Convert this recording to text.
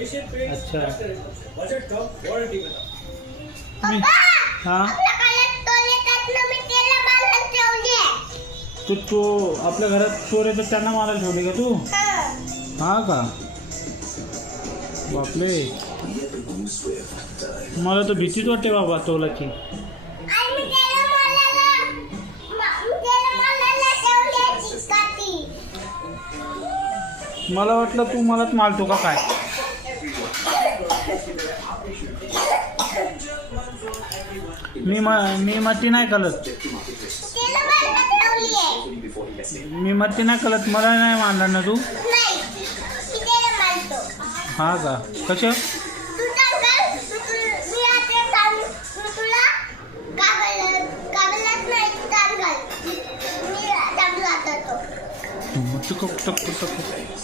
अच्छा बजट कम क्वालिटी में हाँ तू आपल्या घरात चोर येतात त्यांना मारायला ठेवले का तू? हा का? बापले, मला तर भीतीच वाटते बाबा तोलाची. मला वाटलं तू मलाच मारतो का काय. मी मती नाही कळत, मी मती नाही कळत. मला नाही मारणार ना तू? हा का? कसं? टक टक टक